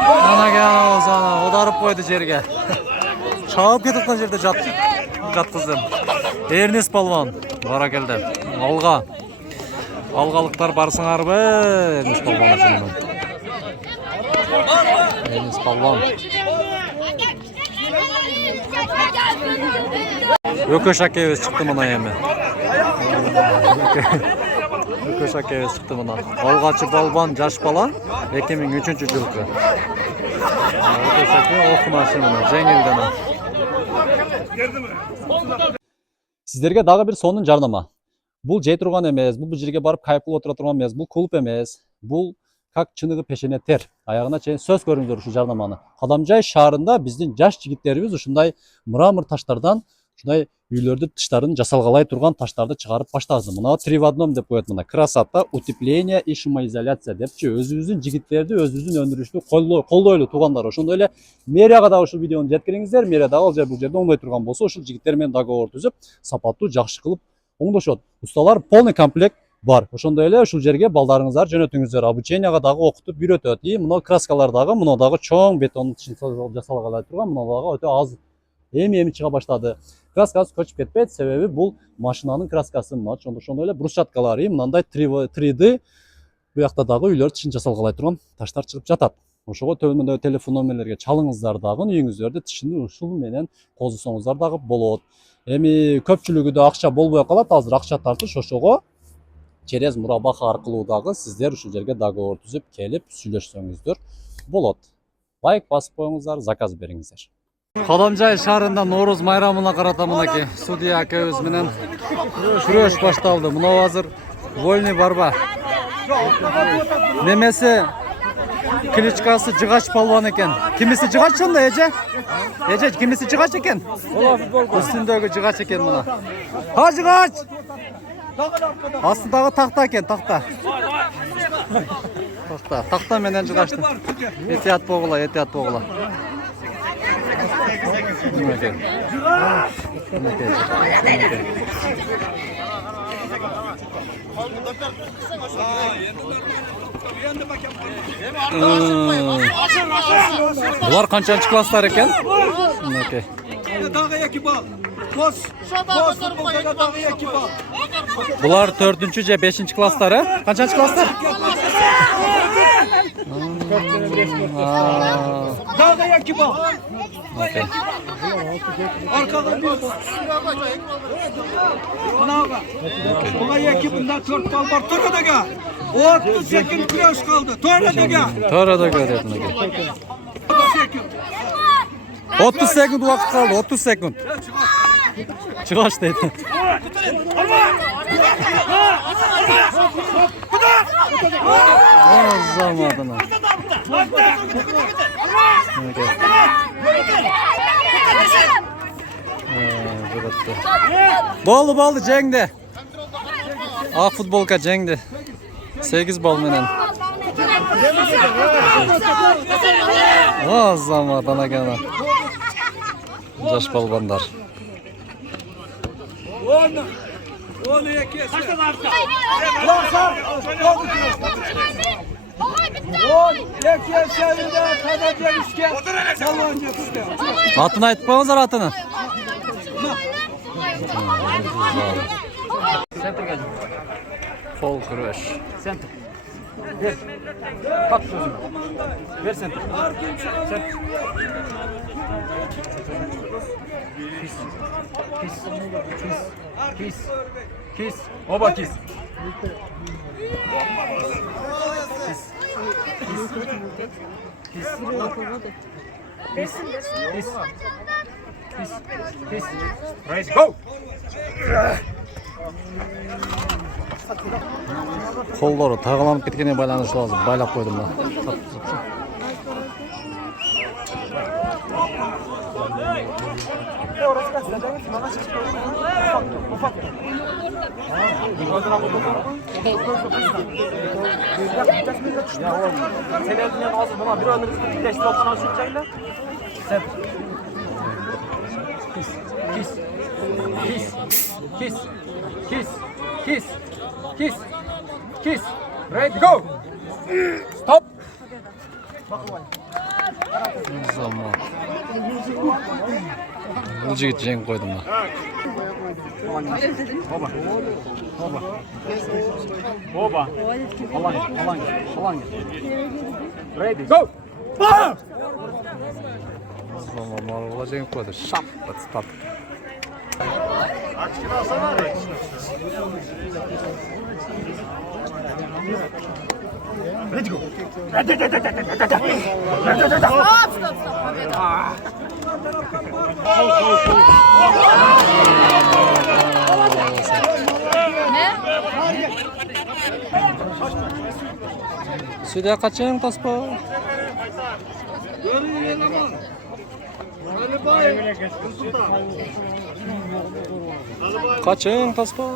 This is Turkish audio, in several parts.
Ana gel olsana, odarıp koydu жерге. Çağıp ketipten жерде жатқызды. Ernest Palvan, бара келді. Алға. Алғалықтар барсыңарбы, Ernest Palvan үшін. Ernest Palvan. Ököş Akevez çıktı mına yemi. Ököş Akevez çıktı mına. Algaçı balban, jaş balan, 2003 жылғы. Ököş Akevez okunaşı mına, жеңилден. Sizlerge daha bir sonun jarnama. Bul jey turgan emez, bul жерге барып кайып кылып отура турган эмес, бул клуб эмес, бул как чыныгы пешене тер. Аягына чейин сөз көрүңүздөр ушул жарнаманы. Кадамжай шаарында биздин жаш жигиттерибиз ушундай мрамор таштардан ушундай үйлөрдү тыштарын жасалгалай турган таштарды чыгарып баштады. Мына 3 в 1 деп коет мына. Красота, утепление и шумоизоляция депчи өзүбүздүн жигиттерди, өзүбүздүн өндүрүштү колдойлу туугандар. Ошондой эле мэрияга да ушул видеону жеткириңиздер. Мэрия да ал бул жерде оңдой турган болсо, ушул жигиттер менен договор түзүп, сапаттуу жакшы кылып оңдошот. Усталар полный комплект бар. Ошондой эле ушул жерге балдарыңыздар жөнөтүңүздөр, обученияга дагы окутуп үйрөтөт. И мына краскалар дагы, мына дагы чоң бетон жасалгалай турган, мына дагы өтө аз эми чыга баштады. Краскасы көчүп кетпейт, себеби бул машинанын краскасы. Мына ошондой эле брусчаткалары, мындай 3D буякта дагы үйлөр тишин жасалгалай турган таштар чыгып жатат. Ошого төмөндө телефон номерлерге чалыңыздар дагы, үйүңүздөрдө тишини ушул менен козусоңуздар дагы болот. Эми көпчүлүгү да акча болбой калат, азыр акча тартыш, ошого через мурабаха аркылуу дагы сиздер ушул жерге договор түзүп келип сүйлөшсөңүздөр болот. Лайк басып коюңуздар, заказ бериңиздер. Кадамжай шаарында Нооруз майрамына карата мынакей судья акебиз менен күрөш башталды. Мына азыр вольный борьба. Немеси кличкасы Жыгач палван экен. Кимиси Жыгач сонда эже? Эже кимиси Жыгач экен? Үстүндөгү Жыгач экен мына. Ха Жыгач! Астындагы такта экен, такта. Такта менен Жыгачты. Этият болгула, этият болгула. Булар канчанчы класстар экен? Мынакей. Дагы 2 балл. Булар 4-чү же 5-чи класстары? Канчанчы класстар? Дагы 2 балл. Аркага бир. Мынага. Буга 2, бунда 4 балл бар. Төрөдөгө. 30 секунд күрөш калды. Төрөдөгө. Төрөдөгө деп мынакей. 30 секунд убакыт калды, 30 секунд. Чыгаш дейт. Замадына. Болду, жеңди. Ак футболка жеңди. 8 балл менен. Замадына гана. Жаш балбандар. Onu yakıyorsun. Atını aytıp koyuңuzдар atını. Fol küröş. Center. Ver. Bak sözünü. Ver center. Center. Kiss. Oba kiss. Kiss. Race go. Kolları tağlanıp ketkenine байланышлы lazım. Байлап koydum da. Sen elinden alsın buna bir ömür birleştir olsan şu çayla. Sen. Kiss. Kiss. Kiss. Kiss. Kiss. Kiss. Kiss. Kiss. Ready go. Stop. Zaman. Bu jigit jeng koydum da. Oba. Alan. Ready go. Zaman marula jeng koydu. Şap. Stop. Ready go. Sudah kacang taspa. Kacang taspa.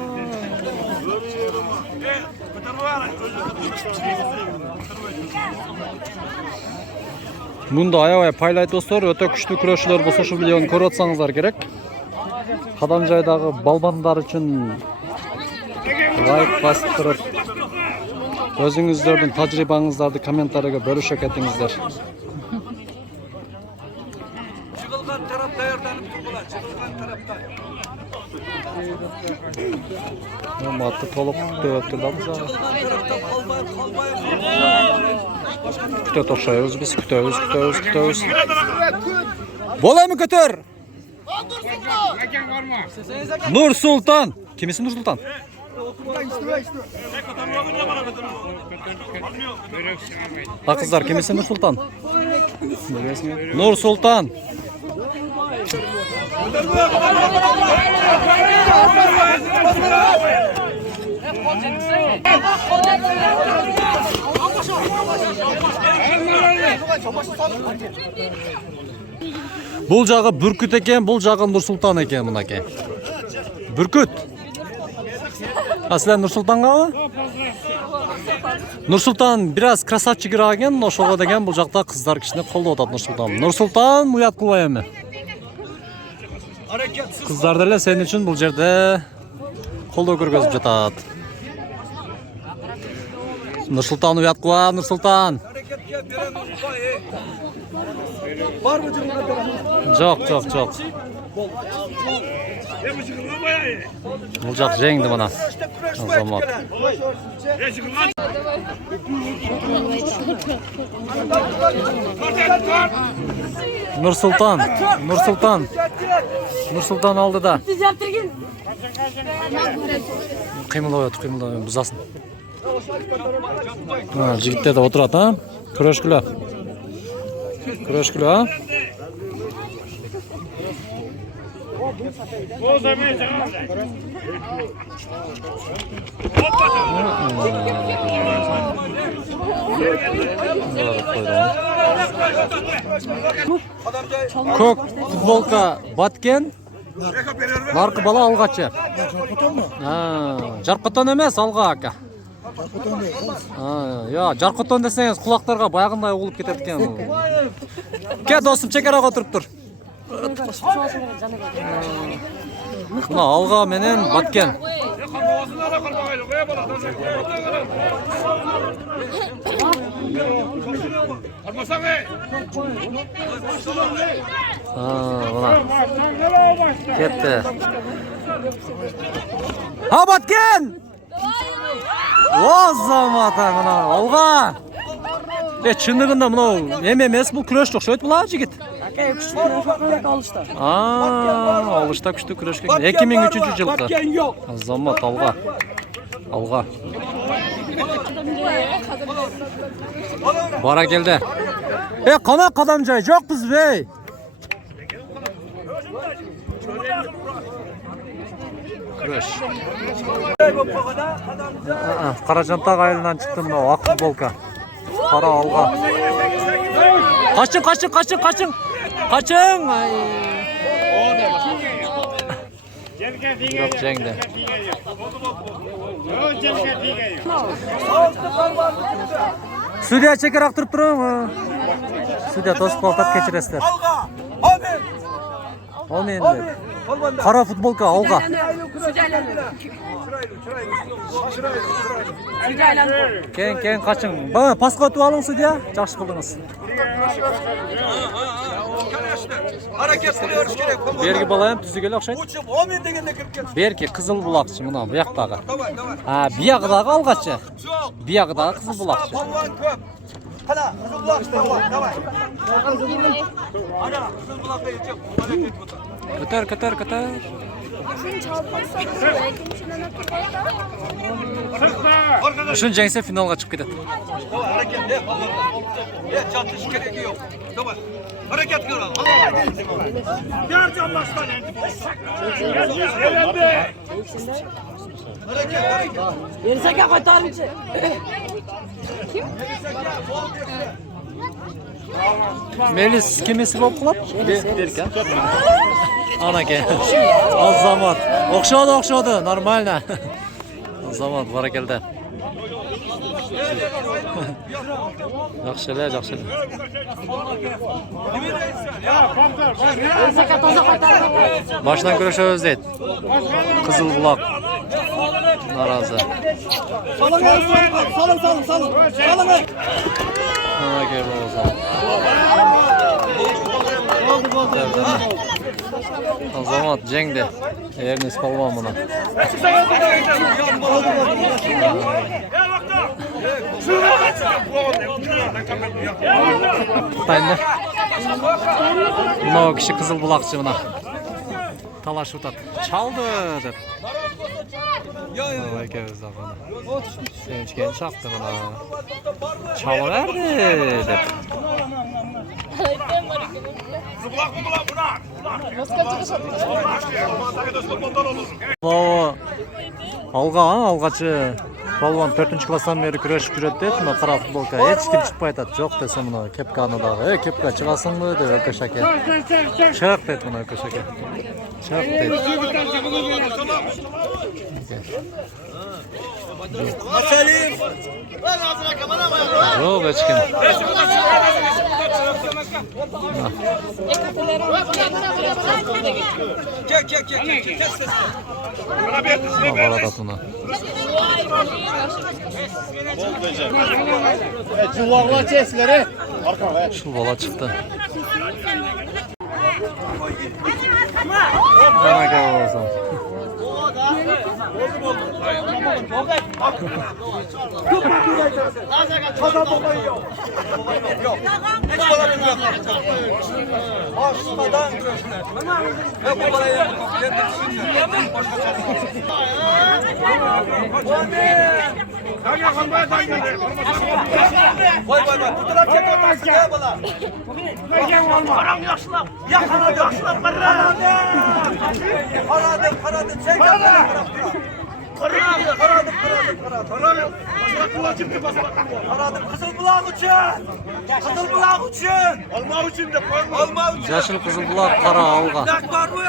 Munda аябай пайлайт достор, өтө күчтүү күрөшчүлөр болсо ушул видеону көрүп атсаңыздар керек. Кадамжайдагы балбандар үчүн лайк басып, өзүңүздөрдүн тажрыйбаңыздарды комментарийге бөлүшө кетиңиздер. Çıkılgan taraf dayarlanıp durdular. Çıkılgan taraftan. Матты толук күтүп турдабыз. Çıkılgan taraftan kalbayıp. Күтөт окшойбуз, биз күтөбүз. Боламы көтөр? Нур Султан. Кимиси Нур Султан? Кыздар, кимиси Нур Султан? Нур Султан. Бул жагы Бүркүт экен, бул жагы Нур Султан экен мынакей. Бүркүт. Силер Нур Султангабы? Нур Султан бираз красавчигирак экен, ошого деген бул жакта кыздар кичине колдоп атат Нур Султан. Нур Султан уят кылбай эми. Кыздар деле сен үчүн бул жерде колдоо көргөзүп жатат. Нур Султан уят кылба, Нур Султан. Жок. Бул жак жеңди мына. Азамат. Нур Султан алды да. Кыймылдабайт, бузасын. Жигиттер да отурат, а? Күрөшкүлө, а? Көк футболка баткен. Наркы бала алгачы. Жаркотон эмес, алга ака. Жаркотон десеңиз кулактарга баягындай угулуп кетет экен. Ке досум, чекерага отуруп тур. Мына алга менен баткен. Кетти. Баткен! Азамат мына алга. Чындыгында мынау эме эмес, бул күрөш окшойт була жигит. Алышта күчтүү күрөшкө 2003 жылкы. Азамат алга. Бара келди. Кана Кадамжай жокпуз бей. Güreş. Karacantak ayılından çıktı mı? Ak futbolka. Kara alga. Kaçın. Kaçın. Ay. Yok Ceng'de. Südya çeker aktırıp duruyor mu? Südya toz koltak geçiresler. Olmayın. Kara futbolka alga. Ken kaçın. Bana paska ötüp alın Südya. Жақсы kıldınız. Hareket kılıyoruz gerek. Bergi balayım tüzügeli okşaydı. Uçup 10 bin degende kirip ketsin. Berki kızıl bulakçı mına bu yaqdağı. Davay. Ha, bu yaqdağı algaçı. Yok. Bu yaqdağı kızıl bulakçı. Palvan köp. Kana kızıl bulak davay. Ana kızıl bulakta yiyecek. Kötör. Şun jengse finalga çıkıp ketedi. Davay hareket. Çatış gereği yok. Davay. Hareket kılın. Yarcan başkan. Hareket. Yersek koytalım içi. Melis kimisi bop qilib? Berkan. Anake. Azamat. O'xshadi, normalno. Azamat, barakalda. Yaxshilar. Yersek toza koytalım. Boshdan ko'rishamiz deydi. Qizil buloq. Norozi. Salın. Anake bo'lsa. Azamat jangda. Ernest polvon buni. Tayinli. Mınау kishi qizil buloqchi buni. Talashib o'tadi. Chaldi deb. Voy ko'zda buni. Sevinchga chaqdi buni. Chalaverdi deb. Algachi. Polvon 4-klassdan beri kurashib yuradi deb, mana qora futbolka. Hech kim chiqib aytadi, "Yo'q" desa buni kepkanidagi. "Ey, kepka chiqasingmi?" deb Ökөş aka. "Chiq" dedi buni Ökөş aka. "Chiq" dedi. Masalim. Yo'q, hech kim. Kes. G'alati buni. Shu bola chiqdi. Anaga bo'lsin. Başladan görüşler. Bu balayı Vay. Bu taraf çek ortası ne bala? Karam yaşlar. Yakaladı yaşlar. Karadım. Çek Karadım. Kızıl bulağın uçun. Olma için de koyma. Jashil qizil buloq, qora alga. Nak var mı?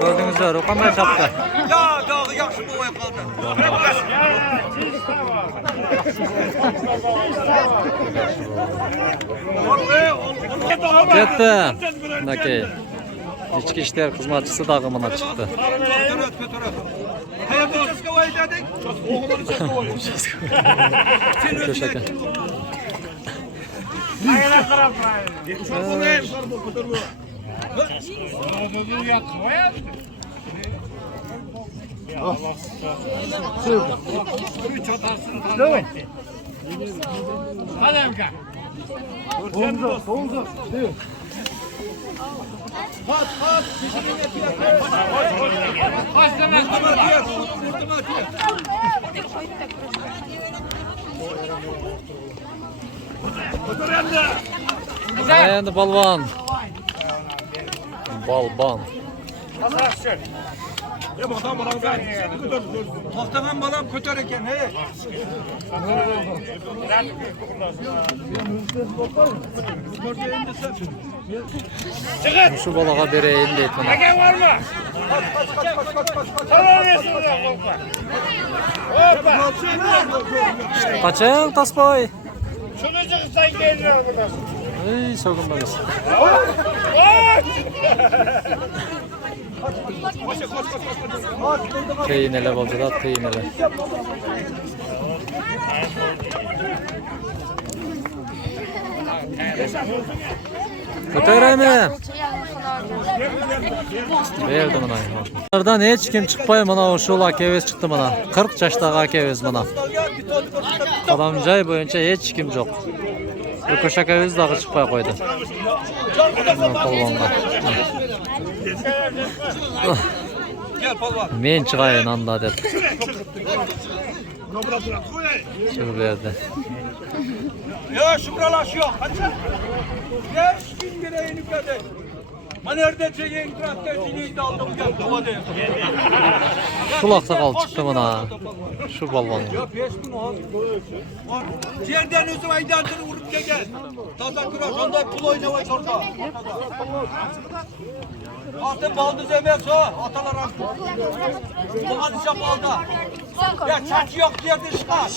Ko'rdingizlar, qanday chapdi. Dağı yaxşı boya kaldı. Ketdi. Nakey. Ichki ishlar xizmatchisi dag'i mana chiqdi. Ökөş aka. Endi balvon. balban. Toftadan balam kötü eken he. Şu balağa bere 50 et bana. Egen var mı? Tamam yesin lan korkma. Hoppa. Kaçın Tasbay. Şunu çıksan geliyor buradan. Ey sokunmaz. Teynele balcılar teynele. Kötöreme. Verdim bana. Bunlardan hiç kim çıkpay bana o şul akevez çıktı bana. 40 yaştaki akevez bana. Adamcay boyunca hiç kim yok. Bu koş akevez dağı çıkpay koydu. Polvonga. Gel palvan. Men çıkayın anda dedi. Şu verdi. Ya şubralaş yok. Hadi. 5 bin liraya nükledi. Manerde çeyin traktör çiğneyi de aldım geldi. Hadi. Şu sakal çıktı bana. Şu balvan. Ya 5 bin o. Yerden özüm aydandını vurup gel. Taza kıraş onda pul oynavay orada. Altın baldı zebes o. Atalar attı. Bu hadise balda. Ya çaç yok yerde çıkar.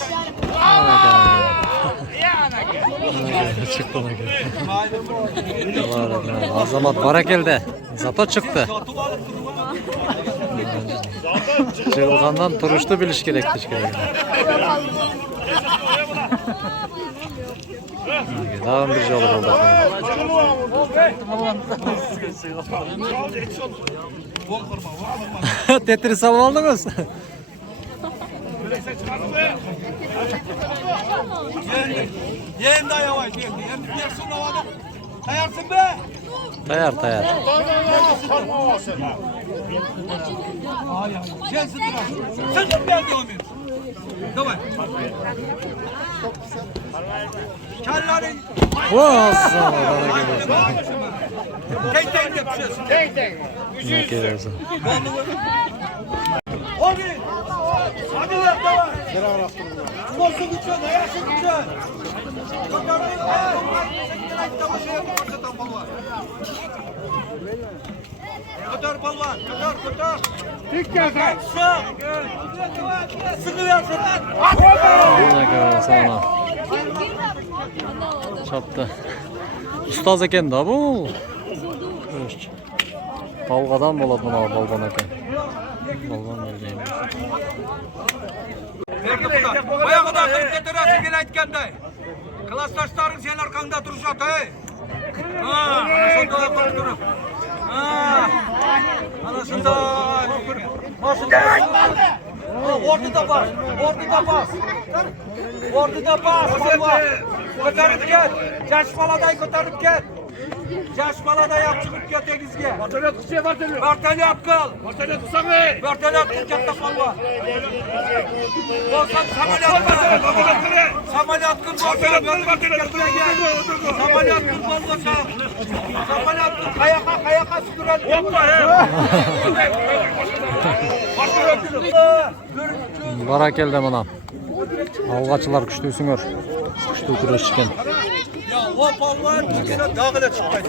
Çıktı ona göre. Azamat Barakel'de. Zato çıktı. Çığılgandan turuştu biliş gerekti şöyle. Daha bir yolu oldu. Tetris alıp aldınız. Yeğen daha yavaş. Yersin havada. Dayarsın be. Tayar. Gelsin dur. Sen de bir devam et. Давай. Kelleri. Vazza bana geliyorsun. Tek yapıyorsun. Ne geliyorsun? Hadi. Hadi lan devam. Olsun güçlen, ayaksın güçlen. Bakalım. Kötör balvan, kötör. Dikkat et. Sıkıyorsun lan. Ne geliyorsun sana? Çaptı. Ustaz eken da bu. Balgadan boladı buna balgan eken. Balgan vereceğim. Baya kadar kötörasın gel aytkanda. Klastaşların sen arkanda duruşat hey. Anasında korkuturum. Anasında. Ortada bas. Ortada bas. Kotarıp gel. Caşmaladay kotarıp gel. Caşmaladay yap çıkıp gel tekizge. Vatanı tutsa vatanı. Vartalyap kıl. Vatanı tutsana. Vartalyap kıl katta kalma. Olsan samalyat kıl. Samalyat kıl. Samalyat kıl olmasa. Samalyat kıl. Kayaka süren. Yapma he. Barakel'de bana. Algaçılar küçtüysüngөр. Küçtü kuruşken. Ya o ballar dağıla çıkmaydı.